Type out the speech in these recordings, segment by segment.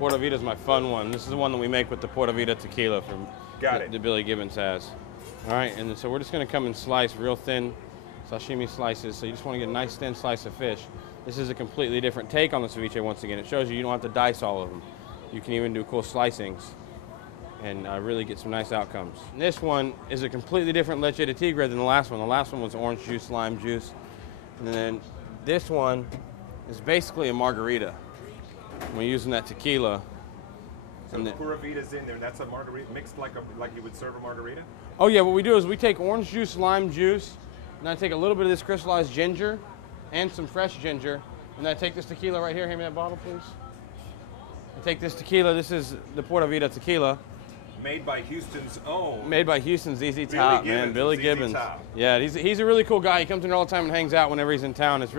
Pura Vida is my fun one. This is the one that we make with the Pura Vida tequila from that Billy Gibbons has. All right, and so we're just gonna come and slice real thin sashimi slices. So you just wanna get a nice thin slice of fish. This is a completely different take on the ceviche once again. It shows you don't have to dice all of them. You can even do cool slicings and really get some nice outcomes. And this one is a completely different leche de tigre than the last one. The last one was orange juice, lime juice. And then this one is basically a margarita. We're using that tequila. So the Pura Vida's in there, and that's a margarita mixed like you would serve a margarita? Oh yeah, what we do is we take orange juice, lime juice, and I take a little bit of this crystallized ginger and some fresh ginger, and then I take this tequila right here. Hand me that bottle, please. I take this tequila. This is the Pura Vida tequila. Made by Houston's own. Made by Houston's ZZ Top, man. Billy Gibbons. Yeah, he's a really cool guy. He comes in all the time and hangs out whenever he's in town. It's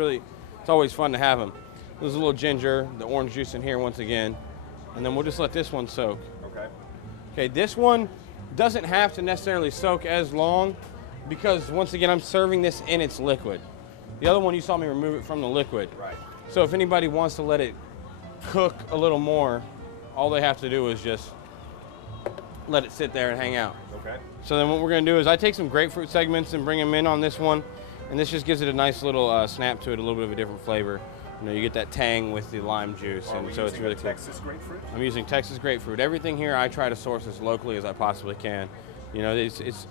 always fun to have him. There's a little ginger, the orange juice in here once again, and then we'll just let this one soak. Okay. Okay, this one doesn't have to necessarily soak as long because once again I'm serving this in its liquid. The other one you saw me remove it from the liquid. Right. So if anybody wants to let it cook a little more, all they have to do is just let it sit there and hang out. Okay. So then what we're going to do is I take some grapefruit segments and bring them in on this one, and this just gives it a nice little snap to it, a little bit of a different flavor. You know, you get that tang with the lime juice, and so it's really cool. Texas grapefruit? I'm using Texas grapefruit. Everything here I try to source as locally as I possibly can. You know, it's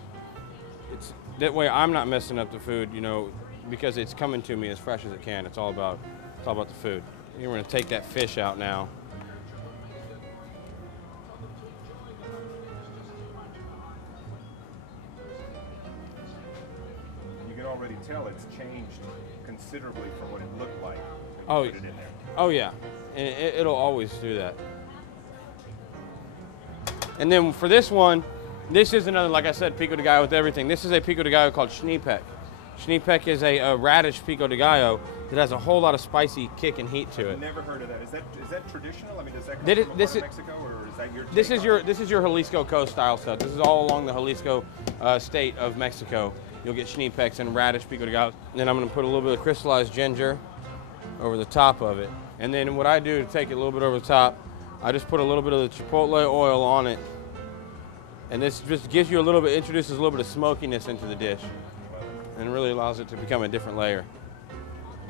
that way I'm not messing up the food, you know, because it's coming to me as fresh as it can. It's all about the food. We're going to take that fish out now. You can already tell it's changed considerably from what it looked like when you put it in there. Oh yeah, and it'll always do that. And then for this one, this is another, like I said, pico de gallo with everything. This is a pico de gallo called Schneepeck. Schneepeck is a radish pico de gallo that has a whole lot of spicy kick and heat to it. I've never heard of that. Is that traditional? I mean, does that come from Mexico, or is that your take This is your Jalisco Coast style stuff. This is all along the Jalisco state of Mexico. You'll get Schneepecks and radish pico de gallo. And then I'm going to put a little bit of crystallized ginger over the top of it. And then what I do to take it a little bit over the top, I just put a little bit of the chipotle oil on it. And this just gives you introduces a little bit of smokiness into the dish. And it really allows it to become a different layer.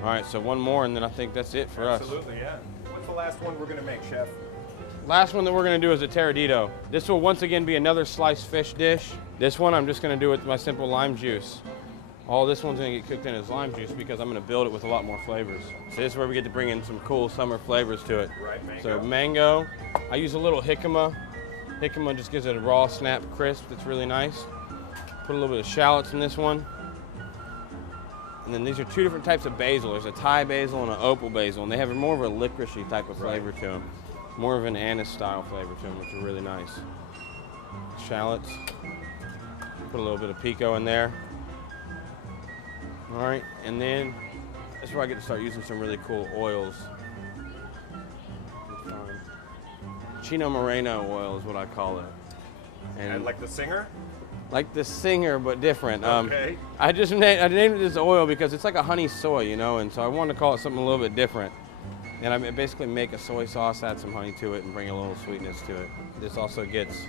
All right, so one more, and then I think that's it for us. Absolutely, yeah. What's the last one we're going to make, Chef? Last one that we're going to do is a Tiradito. This will once again be another sliced fish dish. This one I'm just going to do with my simple lime juice. All this one's going to get cooked in as lime juice because I'm going to build it with a lot more flavors. So this is where we get to bring in some cool summer flavors to it. Right, mango. So mango. I use a little jicama. Jicama just gives it a raw snap crisp that's really nice. Put a little bit of shallots in this one. And then these are two different types of basil. There's a Thai basil and an opal basil, and they have more of a licoricey type of flavor to them. More of an anise style flavor to them, which are really nice. Shallots. Put a little bit of pico in there. All right, and then that's where I get to start using some really cool oils. Chino Moreno oil is what I call it. And like the singer? Like the singer, but different. Okay. I named it this oil because it's like a honey soy, you know, and so I wanted to call it something a little bit different. And I basically make a soy sauce, add some honey to it, and bring a little sweetness to it. This also gets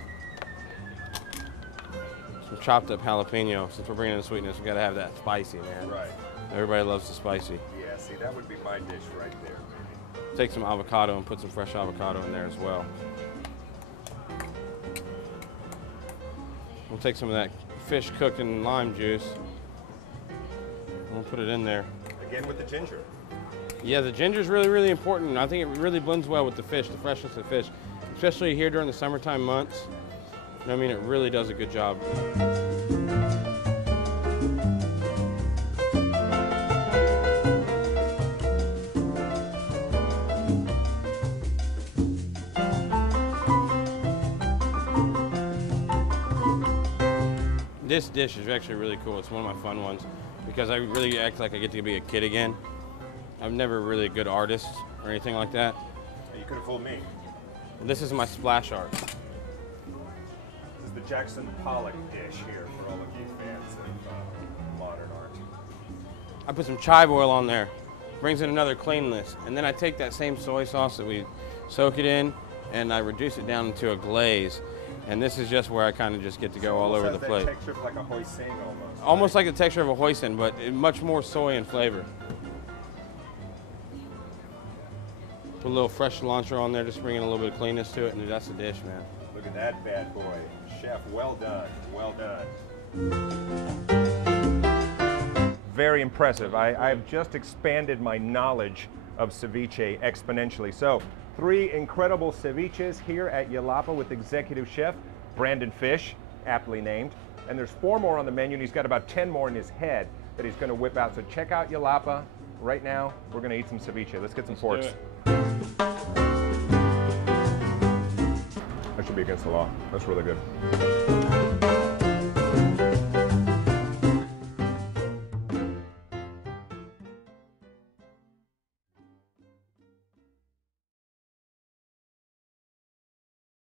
some chopped up jalapeno. Since we're bringing in the sweetness, we got to have that spicy, man. Right. Everybody loves the spicy. Yeah, see, that would be my dish right there. Take some avocado and put some fresh avocado in there as well. We'll take some of that fish cooked in lime juice. We'll put it in there. Again with the ginger. Yeah, the ginger is really, really important. I think it really blends well with the fish, the freshness of the fish, especially here during the summertime months. I mean, it really does a good job. This dish is actually really cool. It's one of my fun ones because I really act like I get to be a kid again. I'm never really a good artist or anything like that. You could have fooled me. This is my splash art. This is the Jackson Pollock dish here for all of you fans of modern art. I put some chive oil on there. Brings in another cleanness. And then I take that same soy sauce that we soak it in, and I reduce it down into a glaze. And this is just where I kind of just get to go all over the plate. Texture of like a hoisin almost. Almost like the texture of a hoisin, but much more soy in flavor. Put a little fresh cilantro on there, just bringing a little bit of cleanness to it, and that's the dish, man. Look at that bad boy. Chef, well done, well done. Very impressive. I've just expanded my knowledge of ceviche exponentially. So, 3 incredible ceviches here at Yelapa with executive chef Brandon Fisch, aptly named. And there's 4 more on the menu, and he's got about 10 more in his head that he's going to whip out. So check out Yelapa. Right now, we're going to eat some ceviche. Let's get some forks. That should be against the law. That's really good.